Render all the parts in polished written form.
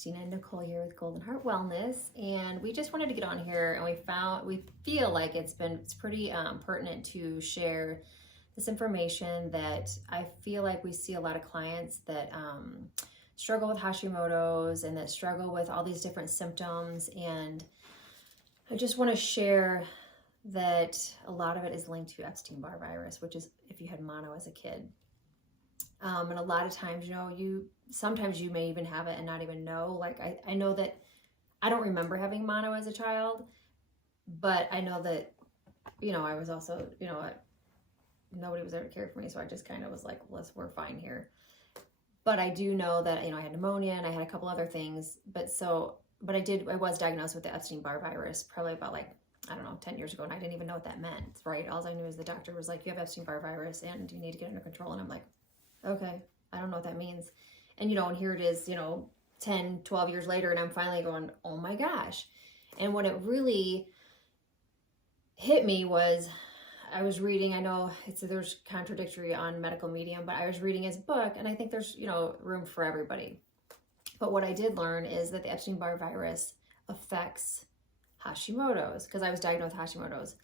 Christina and Nicole here with Golden Heart Wellness, and we just wanted to get on here, and we feel like it's pretty pertinent to share this information that I feel like we see a lot of clients that struggle with Hashimoto's and that struggle with all these different symptoms, and I just want to share that a lot of it is linked to Epstein Barr virus, which is if you had mono as a kid. And a lot of times, sometimes you may even have it and not even know. Like I know that I don't remember having mono as a child, but I know that, I was also, nobody was there to care for me. So I just kind of was like, we're fine here. But I do know that, I had pneumonia and I had a couple other things. But I was diagnosed with the Epstein Barr virus probably about 10 years ago. And I didn't even know what that meant, right? All I knew is the doctor was like, you have Epstein Barr virus and you need to get under control. And I'm like, okay, I don't know what that means. And, and here it is, 10, 12 years later, and I'm finally going, oh my gosh. And what it really hit me was I was reading, I know there's contradictory on Medical Medium, but I was reading his book, and I think there's, room for everybody. But what I did learn is that the Epstein Barr virus affects Hashimoto's, because I was diagnosed with Hashimoto's.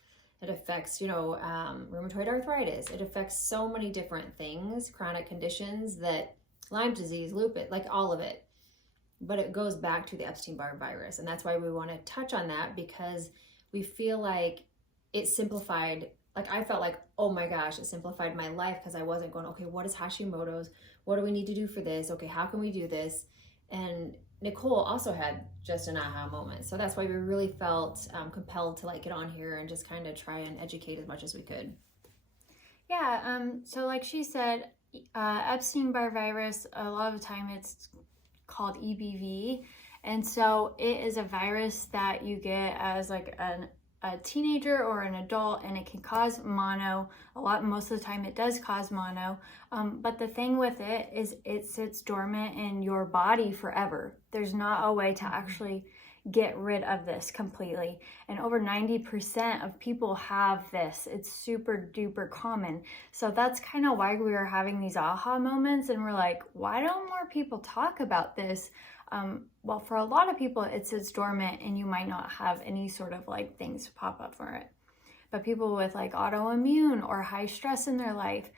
It affects, rheumatoid arthritis. It affects so many different things, chronic conditions, that Lyme disease, lupus, like all of it. But it goes back to the Epstein Barr virus. And that's why we want to touch on that, because we feel like it simplified, I felt like, oh my gosh, it simplified my life, because I wasn't going, okay, what is Hashimoto's? What do we need to do for this? Okay, how can we do this? And Nicole also had just an aha moment. So that's why we really felt compelled to get on here and just kind of try and educate as much as we could. Yeah, so like she said, Epstein Barr virus, a lot of the time it's called EBV. And so it is a virus that you get as a teenager or an adult, and it can cause mono. Most of the time it does cause mono. But the thing with it is it sits dormant in your body forever. There's not a way to actually get rid of this completely. And over 90% of people have this. It's super duper common. So that's kind of why we were having these aha moments, and we're like, why don't more people talk about this? Well, for a lot of people, it sits dormant and you might not have any sort of things pop up for it. But people with autoimmune or high stress in their life,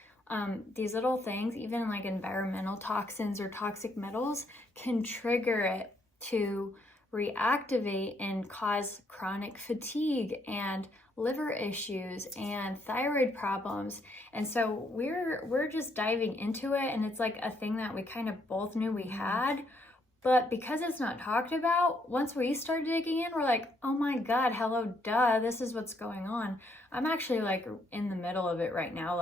these little things, even environmental toxins or toxic metals, can trigger it to reactivate and cause chronic fatigue and liver issues and thyroid problems. And so we're just diving into it, and it's a thing that we kind of both knew we had. But because it's not talked about, once we start digging in, we're like, oh my God, hello, duh, this is what's going on. I'm actually in the middle of it right now.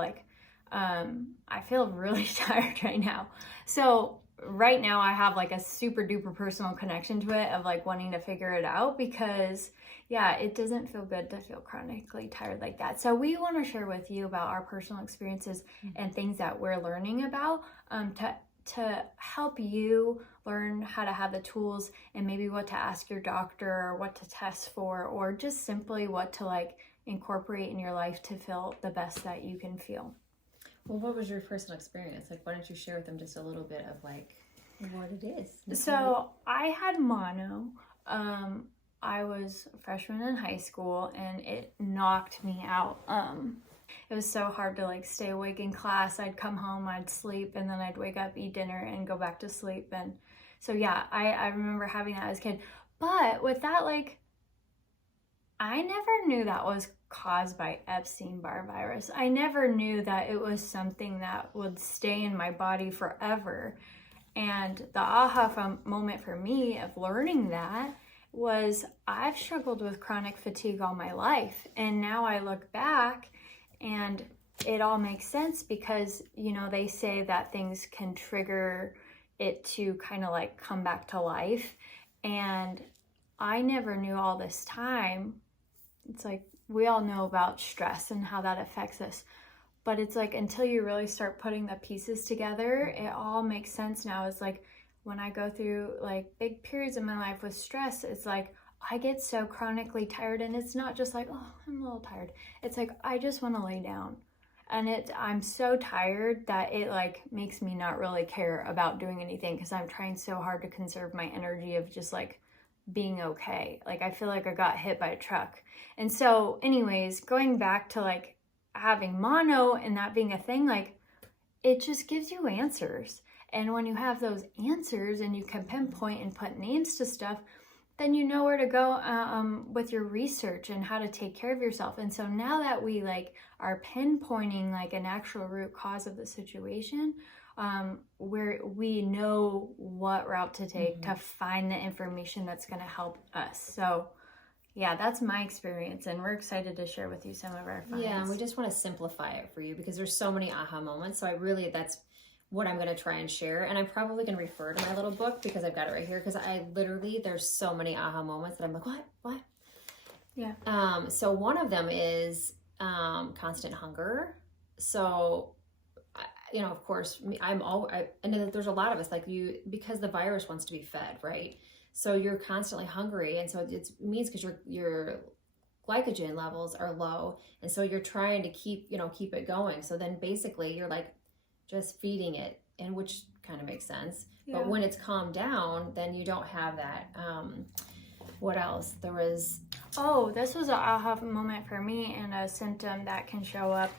I feel really tired right now. So right now I have a super duper personal connection to it of wanting to figure it out, because yeah, it doesn't feel good to feel chronically tired like that. So we want to share with you about our personal experiences and things that we're learning about to help you learn how to have the tools, and maybe what to ask your doctor, or what to test for, or just simply what to incorporate in your life to feel the best that you can feel. Well, what was your personal experience? Why don't you share with them just a little bit of what it is? So I had mono. I was a freshman in high school, and it knocked me out. It was so hard to stay awake in class. I'd come home, I'd sleep, and then I'd wake up, eat dinner, and go back to sleep. And so yeah, I remember having that as a kid. But with that, I never knew that was caused by Epstein Barr virus. I never knew that it was something that would stay in my body forever. And the aha moment for me of learning that was I've struggled with chronic fatigue all my life. And now I look back and it all makes sense, because, they say that things can trigger it to kind of come back to life. And I never knew all this time. It's we all know about stress and how that affects us. But it's until you really start putting the pieces together, it all makes sense now. It's when I go through big periods of my life with stress, it's I get so chronically tired, and it's not just oh, I'm a little tired. It's I just want to lay down. And I'm so tired that it like makes me not really care about doing anything because I'm trying so hard to conserve my energy of just like being okay. Like I feel like I got hit by a truck. And so anyways, going back to like having mono and that being a thing, like it just gives you answers. And when you have those answers and you can pinpoint and put names to stuff, then you know where to go with your research and how to take care of yourself. And so now that we like are pinpointing like an actual root cause of the situation, where we know what route to take to find the information that's going to help us. So yeah, that's my experience, and we're excited to share with you some of our finds. Yeah, and we just want to simplify it for you because there's so many aha moments. So that's what I'm going to try and share. And I'm probably going to refer to my little book because I've got it right here because there's so many aha moments that I'm like, what? Yeah. So one of them is constant hunger. So, of course, and there's a lot of us because the virus wants to be fed, right? So you're constantly hungry. And so it means because your glycogen levels are low. And so you're trying to keep it going. So then basically you're like, just feeding it, and which kind of makes sense. Yeah. But when it's calmed down, then you don't have that. What else? This was an aha moment for me and a symptom that can show up.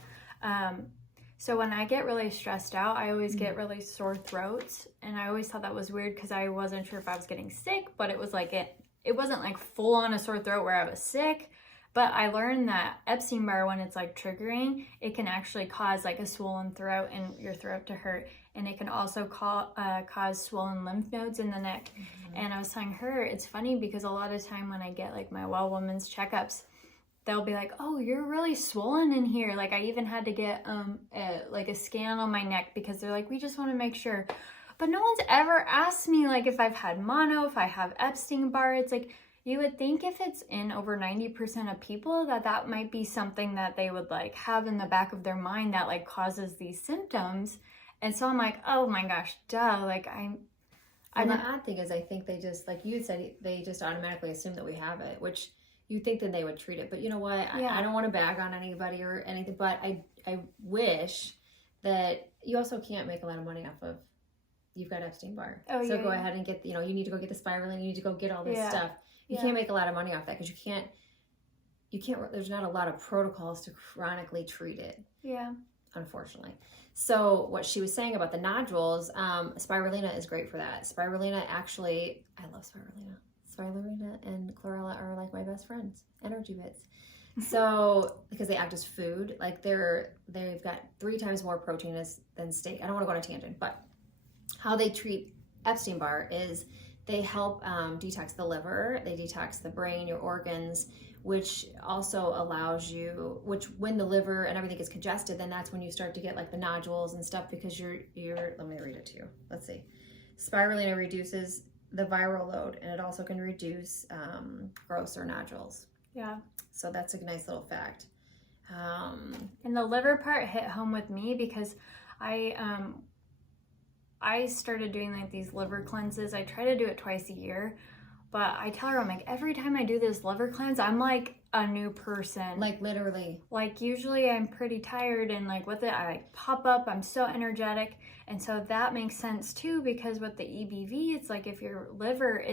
So when I get really stressed out, I always get really sore throats, and I always thought that was weird because I wasn't sure if I was getting sick, but it was like it wasn't like full on a sore throat where I was sick. But I learned that Epstein Barr, when it's like triggering, it can actually cause like a swollen throat and your throat to hurt. And it can also cause swollen lymph nodes in the neck. And I was telling her, it's funny because a lot of time when I get like my well woman's checkups, they'll be like, oh, you're really swollen in here. Like I even had to get a scan on my neck because they're like, we just want to make sure. But no one's ever asked me like if I've had mono, if I have Epstein Barr. It's like, you would think if it's in over 90% of people that might be something that they would like have in the back of their mind that like causes these symptoms. And so I'm like, oh my gosh, duh. Like the odd thing is I think they just, like you said, they just automatically assume that we have it, which you think that they would treat it. But you know what? Yeah. I don't want to bag on anybody or anything, but I wish that you also can't make a lot of money off of you've got Epstein Barr. Oh, so go ahead and get, you need to go get the spiraling, you need to go get all this stuff. You can't make a lot of money off that because you can't, there's not a lot of protocols to chronically treat it. Yeah. Unfortunately. So what she was saying about the nodules, spirulina is great for that. Spirulina actually, I love spirulina. Spirulina and chlorella are like my best friends, energy bits. So, because they act as food, like they've got 3 times more protein than steak. I don't want to go on a tangent, but how they treat Epstein Barr is they help detox the liver, they detox the brain, your organs, which also allows you, when the liver and everything is congested, then that's when you start to get like the nodules and stuff because you're let me read it to you. Let's see. Spirulina reduces the viral load, and it also can reduce grosser nodules. Yeah. So that's a nice little fact. And the liver part hit home with me because I started doing like these liver cleanses. I try to do it twice a year, but I tell her, I'm like, every time I do this liver cleanse, I'm like a new person. Like literally. Like usually I'm pretty tired, and like with it, I like pop up, I'm so energetic. And so that makes sense too, because with the EBV, it's like if your liver,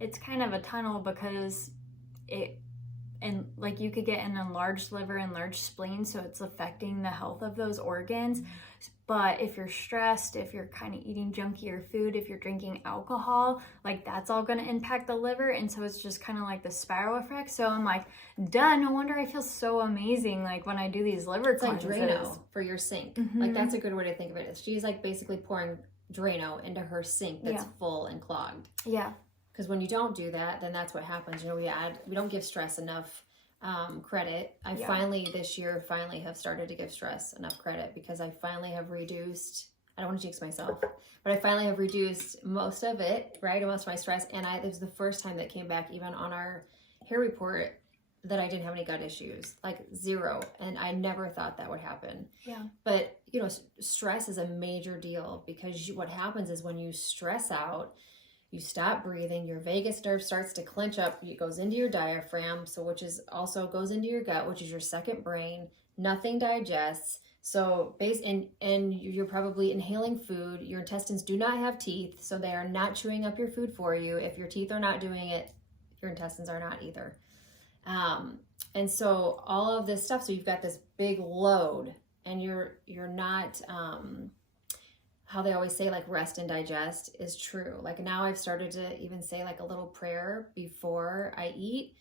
it's kind of a tunnel because and like you could get an enlarged liver, enlarged spleen, so it's affecting the health of those organs. But if you're stressed, if you're kind of eating junkier food, if you're drinking alcohol, like that's all going to impact the liver. And so it's just kind of like the spiral effect. So I'm like, duh, no wonder I feel so amazing like when I do these liver cleanses. It's like Drano for your sink. Like that's a good way to think of it. She's like basically pouring Drano into her sink that's full and clogged. Yeah. Because when you don't do that, then that's what happens. We don't give stress enough credit. I finally this year have started to give stress enough credit because I finally have reduced, I don't want to jinx myself, but I finally have reduced most of it, right? Most of my stress. And it was the first time that came back even on our hair report that I didn't have any gut issues, like 0. And I never thought that would happen. Yeah. But stress is a major deal because what happens is when you stress out, you stop breathing, your vagus nerve starts to clench up, it goes into your diaphragm, which is also goes into your gut, which is your second brain. nothing digests. So and you're probably inhaling food. Your intestines do not have teeth, so they are not chewing up your food for you. If your teeth are not doing it, your intestines are not either. And so all of this stuff, so you've got this big load, and you're not, how they always say like rest and digest is true. Like now I've started to even say like a little prayer before I eat,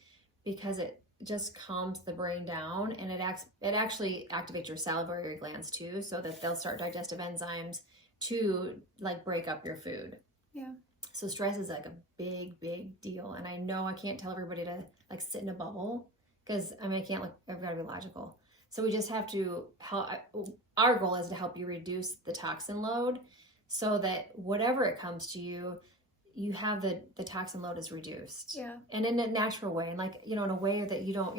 because it just calms the brain down, and it actually activates your salivary glands too, so that they'll start digestive enzymes to like break up your food. Yeah. So stress is like a big deal, and I know I can't tell everybody to like sit in a bubble, because I mean I can't, like, I've got to be logical. So we just have to help. Our goal is to help you reduce the toxin load, so that whatever it comes to you, you have the toxin load is reduced. Yeah. And in a natural way, and like, in a way that you don't,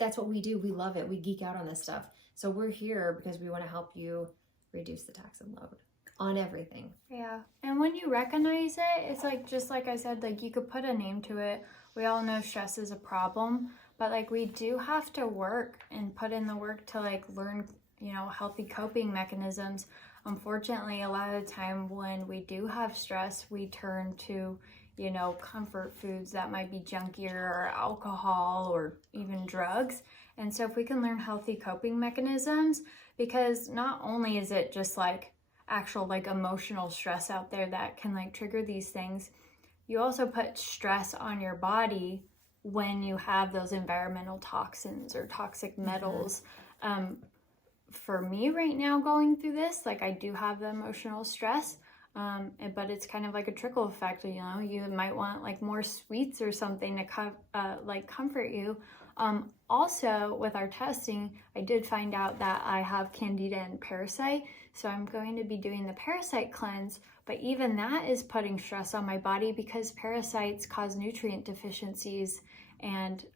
that's what we do. We love it. We geek out on this stuff. So we're here because we want to help you reduce the toxin load on everything. Yeah. And when you recognize it, it's like, just like I said, like you could put a name to it. We all know stress is a problem, but like we do have to work and put in the work to like learn, healthy coping mechanisms. Unfortunately, a lot of the time when we do have stress, we turn to, comfort foods that might be junkier, or alcohol, or even drugs. And so if we can learn healthy coping mechanisms, because not only is it just like actual like emotional stress out there that can like trigger these things, you also put stress on your body when you have those environmental toxins or toxic metals. For me right now going through this, like I do have the emotional stress, but it's kind of like a trickle effect. You might want like more sweets or something to comfort you. Also with our testing, I did find out that I have candida and parasite, so I'm going to be doing the parasite cleanse, but even that is putting stress on my body, because parasites cause nutrient deficiencies, and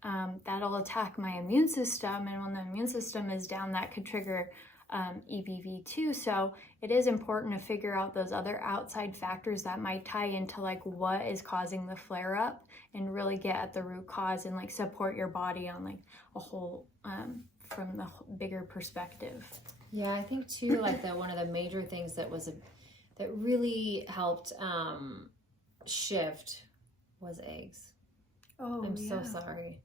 that'll attack my immune system, and when the immune system is down, that could trigger EBV too. So it is important to figure out those other outside factors that might tie into like what is causing the flare up, and really get at the root cause and like support your body on like a whole from the bigger perspective. Yeah, I think too, like one of the major things that really helped shift was eggs. Oh, I'm yeah. so sorry.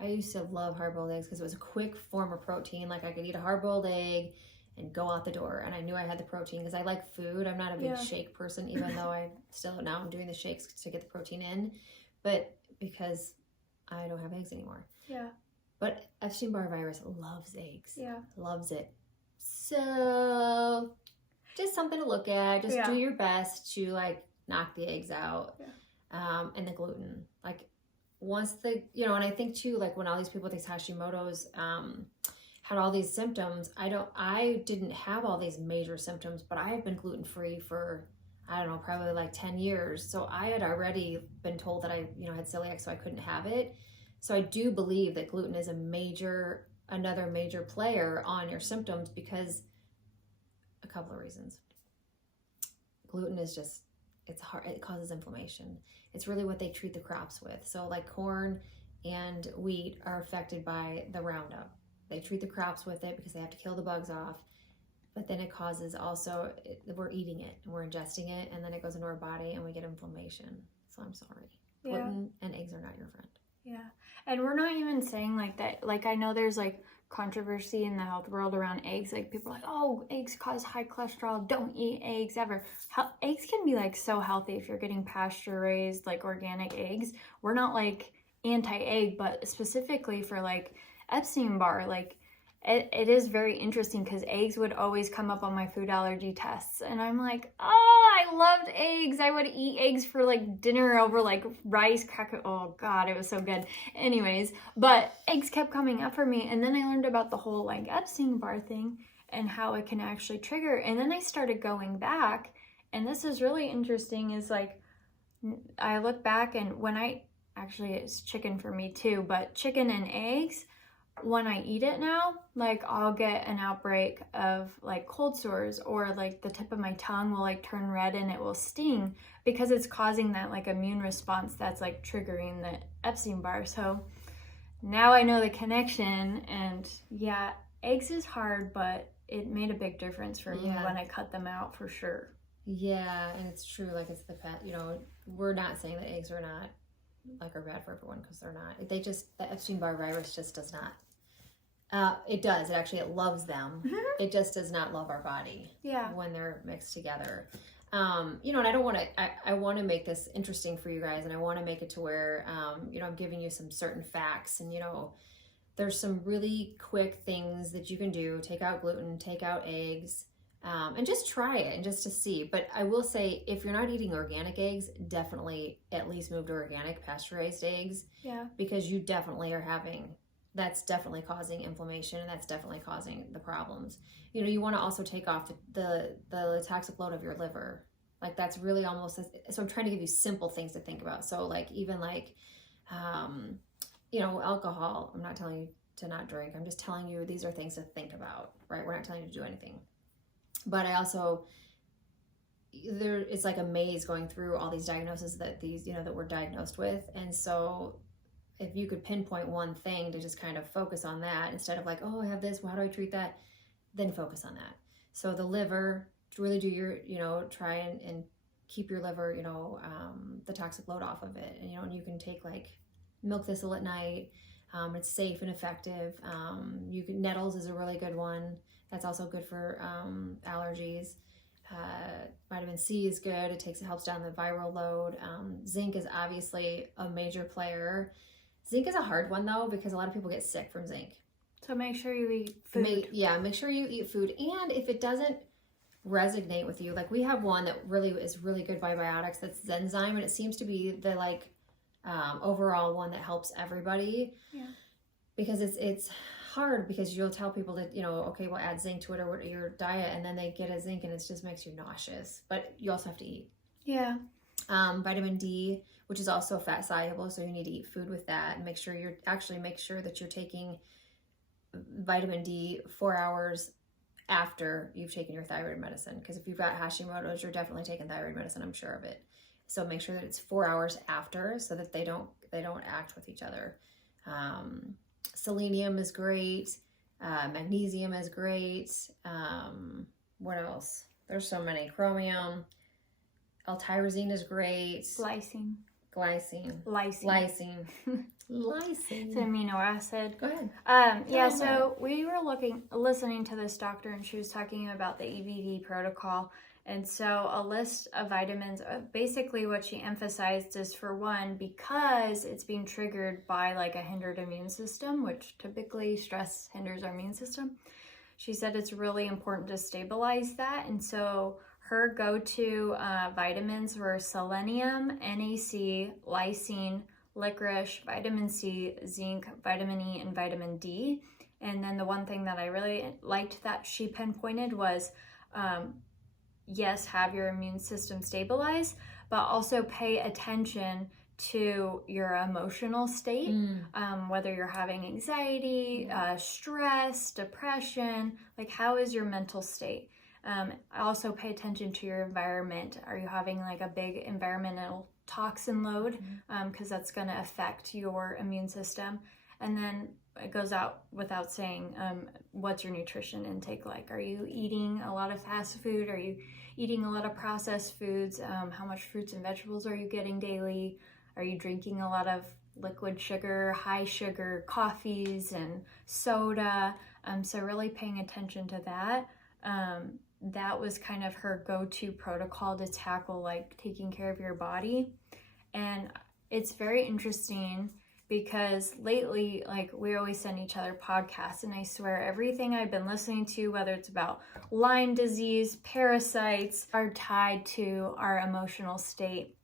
I used to love hard-boiled eggs because it was a quick form of protein. Like I could eat a hard-boiled egg and go out the door, and I knew I had the protein because I like food. I'm not a big shake person, even though I'm doing the shakes to get the protein in, but because I don't have eggs anymore. Yeah. But Epstein Barr virus loves eggs. Yeah. Loves it. So just something to look at. Just do your best to like knock the eggs out. Yeah. And the gluten. Like once and I think too, like when all these people with these Hashimoto's had all these symptoms, I didn't have all these major symptoms, but I have been gluten-free for, I don't know, probably like 10 years. So I had already been told that I, had celiac, so I couldn't have it. So I do believe that gluten is another major player on your symptoms, because a couple of reasons. Gluten is just, it's hard, it causes inflammation. It's really what they treat the crops with. So like corn and wheat are affected by the Roundup. They treat the crops with it because they have to kill the bugs off. But then it causes we're eating it and we're ingesting it, and then it goes into our body and we get inflammation. So I'm sorry. Yeah. Gluten and eggs are not your friend. Yeah. And we're not even saying like that. Like I know there's like controversy in the health world around eggs. Like people are like, oh, eggs cause high cholesterol. Don't eat eggs ever. Eggs can be like so healthy if you're getting pasture raised, like organic eggs. We're not like anti-egg, but specifically for like Epstein Barr, like it is very interesting because eggs would always come up on my food allergy tests, and I'm like, oh, I loved eggs. I would eat eggs for like dinner over like rice cracker. Oh God, it was so good. Anyways, but eggs kept coming up for me, and then I learned about the whole like Epstein Barr thing and how it can actually trigger. And then I started going back, and this is really interesting. Is like I look back, and actually it's chicken for me too, but chicken and eggs. When I eat it now, like I'll get an outbreak of like cold sores, or like the tip of my tongue will like turn red and it will sting, because it's causing that like immune response that's like triggering the Epstein Barr. So now I know the connection. And yeah, eggs is hard, but it made a big difference for me when I cut them out, for sure. Yeah, and it's true. Like, it's the pet, you know, we're not saying that eggs are not, like, are bad for everyone, because they're not. They just, the Epstein Barr virus just does not. It does. It actually, it loves them. It just does not love our body. Yeah. When they're mixed together. You know, and I don't want to, I want to make this interesting for you guys, and I want to make it to where, you know, I'm giving you some certain facts, and, you know, there's some really quick things that you can do. Take out gluten, take out eggs, and just try it and just to see. But I will say, if you're not eating organic eggs, definitely at least move to organic pasteurized eggs. Yeah. Because you definitely are having, that's definitely causing inflammation, and that's definitely causing the problems. You know, you want to also take off the toxic load of your liver. Like, that's really almost, so I'm trying to give you simple things to think about. So like, even like, you know, alcohol, I'm not telling you to not drink. I'm just telling you these are things to think about, right? We're not telling you to do anything. But I also, it's like a maze going through all these diagnoses that these, you know, that we're diagnosed with. And so if you could pinpoint one thing to just kind of focus on that, instead of like, oh, I have this, well, how do I treat that? Then focus on that. So the liver, to really do your, you know, try and keep your liver, you know, the toxic load off of it. And, you know, and you can take like milk thistle at night. It's safe and effective. You can, nettles is a really good one. That's also good for allergies. Vitamin C is good. It helps down the viral load. Zinc is obviously a major player. Zinc is a hard one though, because a lot of people get sick from zinc. So make sure you eat food. Make sure you eat food. And if it doesn't resonate with you, like we have one that really is really good by biotics, that's Zenzyme, and it seems to be the like overall one that helps everybody. Yeah. Because it's hard, because you'll tell people that, you know, okay, we'll add zinc to it or your diet, and then they get a zinc and it just makes you nauseous. But you also have to eat. Yeah. Vitamin D, which is also fat soluble, so you need to eat food with that, and make sure that you're taking vitamin D 4 hours after you've taken your thyroid medicine. Because if you've got Hashimoto's, you're definitely taking thyroid medicine, I'm sure of it. So make sure that it's 4 hours after, so that they don't act with each other. Selenium is great. Magnesium is great. What else? There's so many. Chromium. L-tyrosine is great. Lysine. Lysine. It's an amino acid. Go ahead. Yeah, so we were listening to this doctor, and she was talking about the EBV protocol. And so a list of vitamins, basically what she emphasized is, for one, because it's being triggered by like a hindered immune system, which typically stress hinders our immune system. She said it's really important to stabilize that. And so her go-to vitamins were selenium, NAC, lysine, licorice, vitamin C, zinc, vitamin E, and vitamin D. And then the one thing that I really liked that she pinpointed was, yes, have your immune system stabilized, but also pay attention to your emotional state, whether you're having anxiety, stress, depression, like how is your mental state? Also pay attention to your environment. Are you having like a big environmental toxin load? Because that's going to affect your immune system. And then it goes out without saying, what's your nutrition intake like? Are you eating a lot of fast food? Are you eating a lot of processed foods? How much fruits and vegetables are you getting daily? Are you drinking a lot of liquid sugar, high sugar coffees and soda? So really paying attention to that. That was kind of her go-to protocol to tackle like taking care of your body. And it's very interesting because lately, like, we always send each other podcasts, and I swear everything I've been listening to, whether it's about Lyme disease, parasites, are tied to our emotional state.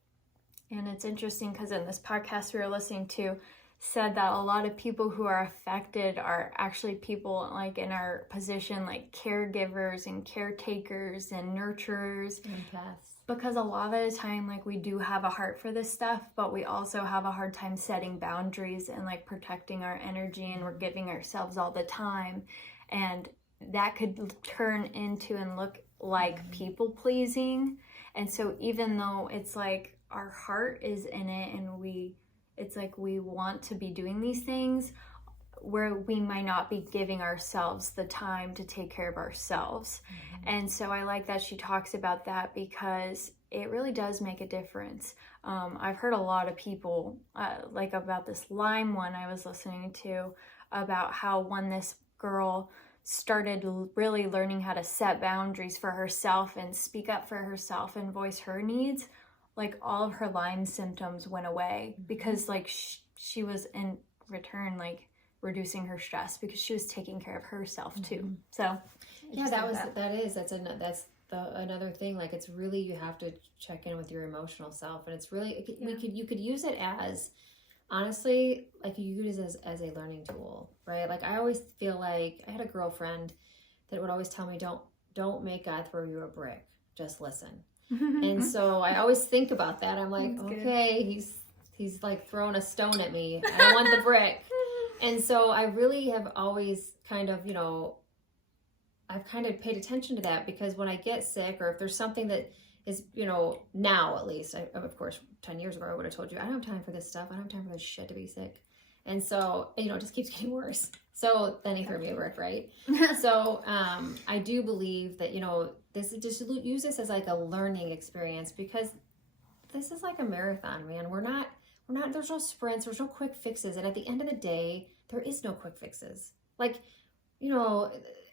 And it's interesting because in this podcast we were listening to, said that a lot of people who are affected are actually people like in our position, like caregivers and caretakers and nurturers. Empaths. Because a lot of the time, like, we do have a heart for this stuff, but we also have a hard time setting boundaries and like protecting our energy, and we're giving ourselves all the time. And that could turn into and look like people pleasing. And so even though it's like our heart is in it and we it's like we want to be doing these things where we might not be giving ourselves the time to take care of ourselves. And so I like that she talks about that because it really does make a difference. I've heard a lot of people, like about this Lyme one I was listening to, about how when this girl started really learning how to set boundaries for herself and speak up for herself and voice her needs, like all of her Lyme symptoms went away because like she was in return like reducing her stress because she was taking care of herself too. So yeah, that's another thing. Like, it's really, you have to check in with your emotional self, and it's really you could use it as, honestly, like you use it as a learning tool, right? Like, I always feel like I had a girlfriend that would always tell me, don't make God throw you a brick, just listen. And so I always think about that. I'm like, okay, he's like throwing a stone at me, I don't want the brick. And so I really have always kind of, I've kind of paid attention to that, because when I get sick, or if there's something that is, now at least, of course, 10 years ago, I would have told you, I don't have time for this stuff. I don't have time for this shit to be sick. And so, it just keeps getting worse. So then he threw me a brick, right? So I do believe that, this is just, use this as like a learning experience, because this is like a marathon, man. We're not, there's no sprints, there's no quick fixes. And at the end of the day, there is no quick fixes. Like,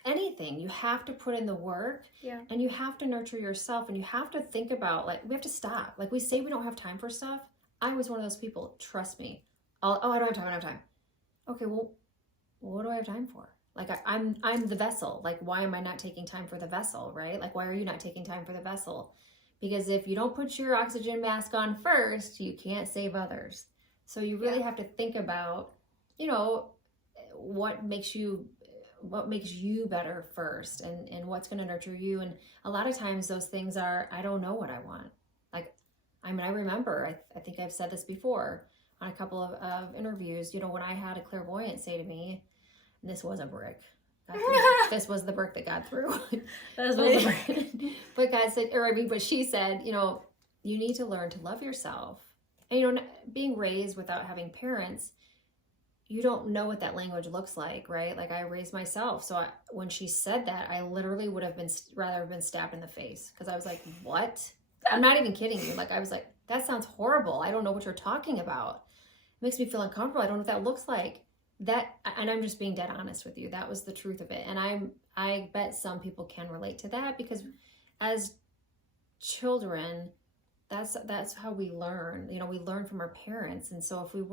anything, you have to put in the work, and you have to nurture yourself, and you have to think about, like, we have to stop. Like, we say we don't have time for stuff. I was one of those people, trust me. I don't have time. Okay, well, what do I have time for? Like, I'm the vessel. Like, why am I not taking time for the vessel, right? Like, why are you not taking time for the vessel? Because if you don't put your oxygen mask on first, you can't save others. So you really have to think about, what makes you better first, and what's going to nurture you. And a lot of times those things are, I don't know what I want. Like, I remember, I think I've said this before on a couple of interviews, when I had a clairvoyant say to me, and this was a brick. This was the brick that God threw. But God said, but she said, you need to learn to love yourself. And, being raised without having parents, you don't know what that language looks like, right? Like, I raised myself. So when she said that, I literally would have rather have been stabbed in the face, because I was like, what? I'm not even kidding you. Like, I was like, that sounds horrible. I don't know what you're talking about. It makes me feel uncomfortable. I don't know what that looks like. And I'm just being dead honest with you. That was the truth of it. And I bet some people can relate to that, because as children, that's how we learn. We learn from our parents. And so if we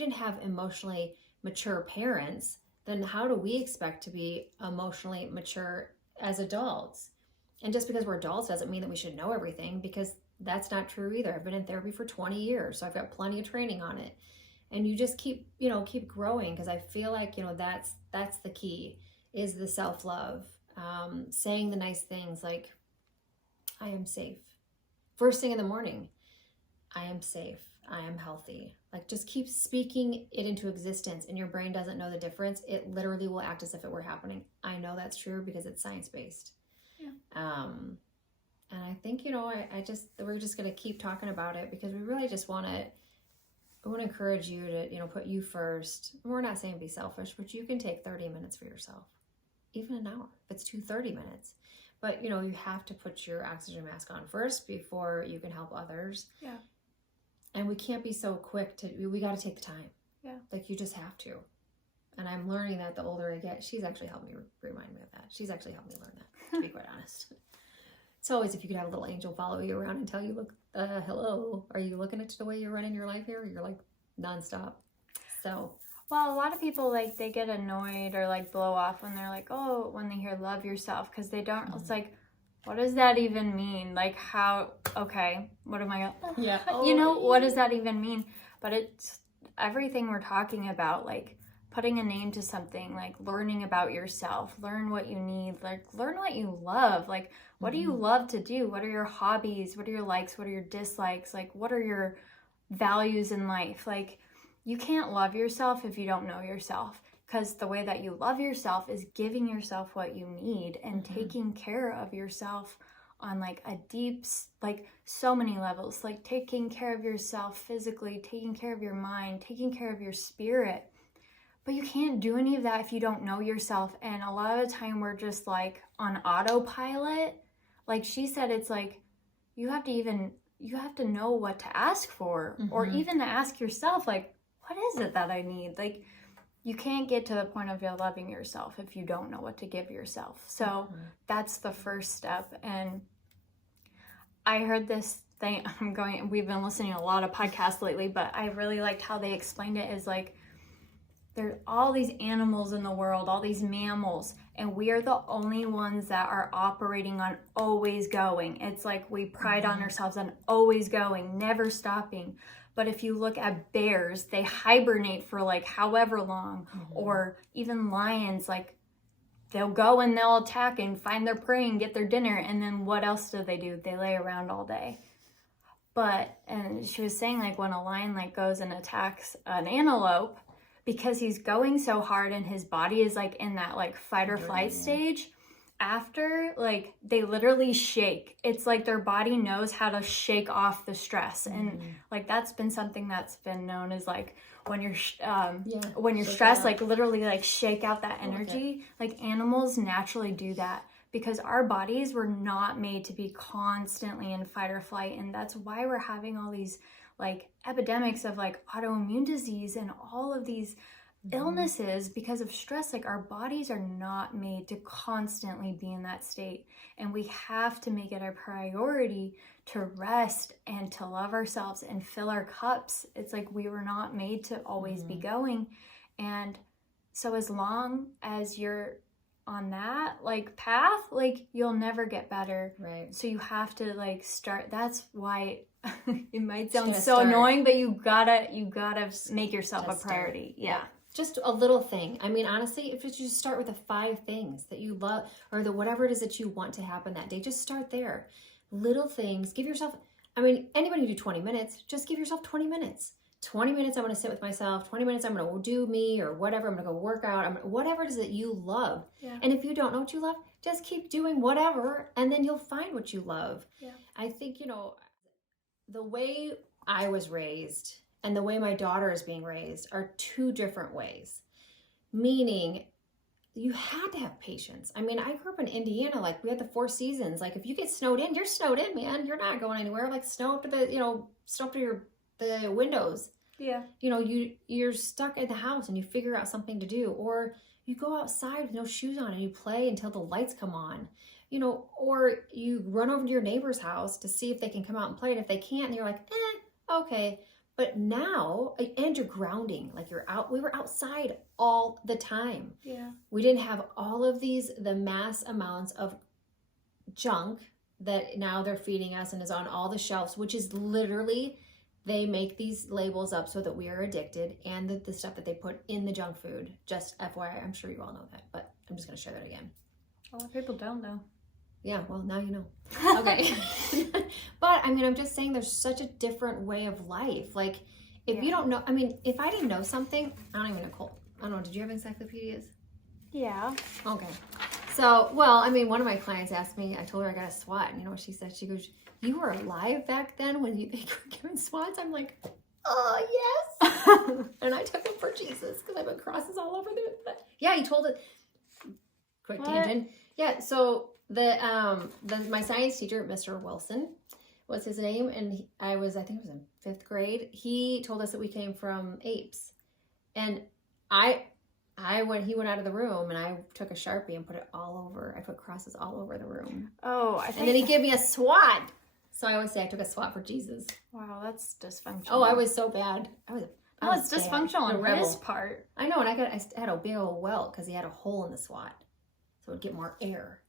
didn't have emotionally mature parents, then how do we expect to be emotionally mature as adults? And just because we're adults doesn't mean that we should know everything, because that's not true either. I've been in therapy for 20 years, so I've got plenty of training on it. And you just keep growing, because I feel like, that's the key, is the self-love, saying the nice things like, I am safe. First thing in the morning, I am safe. I am healthy. Like, just keep speaking it into existence, and your brain doesn't know the difference. It literally will act as if it were happening. I know that's true because it's science-based. Yeah. And I think, we're just going to keep talking about it, because we really just want to encourage you to, put you first. We're not saying be selfish, but you can take 30 minutes for yourself, even an hour, if it's 30 minutes. But, you have to put your oxygen mask on first before you can help others. Yeah. And we can't be so quick we got to take the time. Yeah. Like, you just have to. And I'm learning that the older I get. She's actually helped me remind me of that. She's actually helped me learn that, to be quite honest. It's always, if you could have a little angel follow you around and tell you, look, hello, are you looking at the way you're running your life here? You're like nonstop. So. Well, a lot of people, like, they get annoyed or like blow off when they're like, when they hear love yourself, because they don't, it's like, what does that even mean? Like, how, okay, what am I gonna, yeah. What does that even mean? But it's everything we're talking about, like putting a name to something, like learning about yourself, learn what you need, like learn what you love, like what do you love to do? What are your hobbies? What are your likes? What are your dislikes? Like, what are your values in life? Like, you can't love yourself if you don't know yourself. Because the way that you love yourself is giving yourself what you need and taking care of yourself on like a deep, like so many levels, like taking care of yourself physically, taking care of your mind, taking care of your spirit. But you can't do any of that if you don't know yourself. And a lot of the time we're just like on autopilot. Like she said, it's like you have to know what to ask for, or even to ask yourself, like, what is it that I need? Like, you can't get to the point of loving yourself if you don't know what to give yourself. So that's the first step. And I heard this thing, we've been listening to a lot of podcasts lately, but I really liked how they explained it is like, there's all these animals in the world, all these mammals, and we are the only ones that are operating on always going. It's like we pride on ourselves on always going, never stopping. But if you look at bears, they hibernate for like however long, or even lions, like they'll go and they'll attack and find their prey and get their dinner. And then what else do? They lay around all day. But, and she was saying like when a lion like goes and attacks an antelope, because he's going so hard and his body is like in that like fight or flight stage, after like they literally shake. It's like their body knows how to shake off the stress. And like that's been something that's been known as like when you're stressed, like literally like shake out that energy. Like animals naturally do that because our bodies were not made to be constantly in fight or flight. And that's why we're having all these like epidemics of like autoimmune disease and all of these illnesses because of stress. Like our bodies are not made to constantly be in that state, and we have to make it a priority to rest and to love ourselves and fill our cups. It's like we were not made to always be going. And so as long as you're on that like path, like you'll never get better. Right. So you have to like start. That's why it might sound so annoying, but you gotta make yourself a priority. Yeah. Just a little thing. I mean, honestly, if you just start with the 5 things that you love, or the whatever it is that you want to happen that day, just start there. Little things. Give yourself, I mean, anybody can do 20 minutes. Just give yourself 20 minutes. 20 minutes I'm going to sit with myself. 20 minutes I'm going to do me or whatever. I'm going to go work out. Whatever it is that you love. Yeah. And if you don't know what you love, just keep doing whatever, and then you'll find what you love. Yeah. I think, the way I was raised and the way my daughter is being raised are 2 different ways. Meaning, you had to have patience. I mean, I grew up in Indiana, like we had the 4 seasons. Like if you get snowed in, you're snowed in, man. You're not going anywhere. Like snow up to the windows. Yeah. You're stuck in the house and you figure out something to do, or you go outside with no shoes on and you play until the lights come on. Or you run over to your neighbor's house to see if they can come out and play. And if they can't, you're like, okay. But now, and you're grounding, like we were outside all the time. Yeah. We didn't have all of the mass amounts of junk that now they're feeding us and is on all the shelves, which is literally, they make these labels up so that we are addicted, and the stuff that they put in the junk food. Just FYI, I'm sure you all know that, but I'm just going to share that again. A lot of people don't know. Yeah, well, now you know. Okay. But, I mean, I'm just saying there's such a different way of life. Like, if you don't know, I mean, if I didn't know something, I don't even know, Cole. I don't know, did you have encyclopedias? Yeah. Okay. So, well, I mean, one of my clients asked me, I told her I got a SWAT, and you know what she said? She goes, you were alive back then when they were giving SWATs? I'm like, yes. And I took them for Jesus, because I put crosses all over them. Yeah, he told it. Quick tangent. Yeah, so my science teacher, Mr. Wilson, was his name, and I think it was in 5th grade. He told us that we came from apes, and he went out of the room, and I took a Sharpie and put it all over. I put crosses all over the room. Oh, and then he gave me a SWAT. So I always say I took a SWAT for Jesus. Wow, that's dysfunctional. Oh, I was so bad. I was dysfunctional on his part. I know, and I had a big old welt because he had a hole in the SWAT, so it would get more air.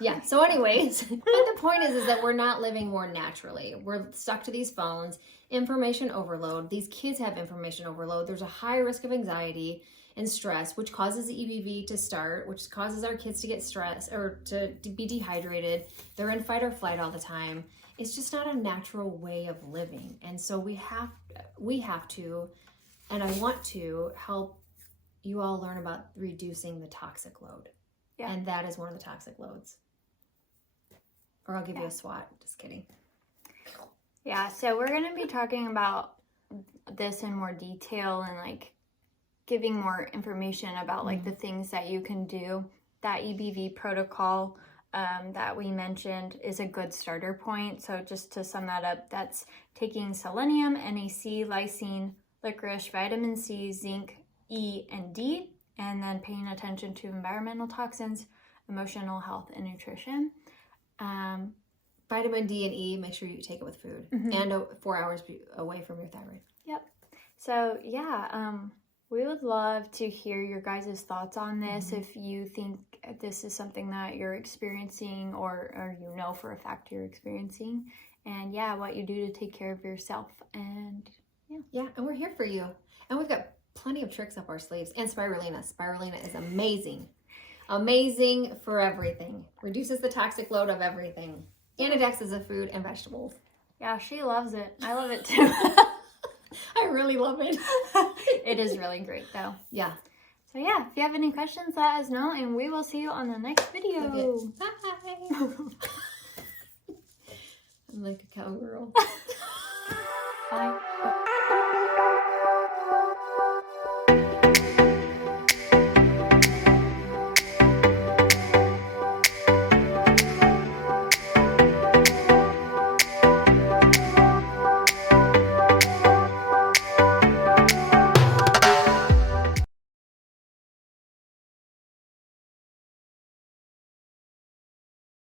Yeah, so anyways, but the point is that we're not living more naturally. We're stuck to these phones, information overload. These kids have information overload. There's a high risk of anxiety and stress, which causes the EBV to start, which causes our kids to get stressed or to be dehydrated. They're in fight or flight all the time. It's just not a natural way of living. And so we have to, and I want to help you all learn about reducing the toxic load. Yeah. And that is one of the toxic loads. Or I'll give you a swat. Just kidding. Yeah, so we're going to be talking about this in more detail and like giving more information about like the things that you can do. That EBV protocol that we mentioned is a good starter point. So just to sum that up, that's taking selenium, NAC, lysine, licorice, vitamin C, zinc, E, and D, and then paying attention to environmental toxins, emotional health, and nutrition. Vitamin D and E, make sure you take it with food. And 4 hours away from your thyroid. Yep. So yeah, we would love to hear your guys' thoughts on this. If you think this is something that you're experiencing or you know for a fact you're experiencing. And yeah, what you do to take care of yourself. And yeah, and we're here for you. And we've got plenty of tricks up our sleeves. And spirulina. Spirulina is amazing. Amazing for everything. Reduces the toxic load of everything. Anodexes of food and vegetables. Yeah, she loves it. I love it too. I really love it. It is really great though. Yeah. So yeah, if you have any questions, let us know and we will see you on the next video. Okay. Bye. I'm like a cowgirl. Bye.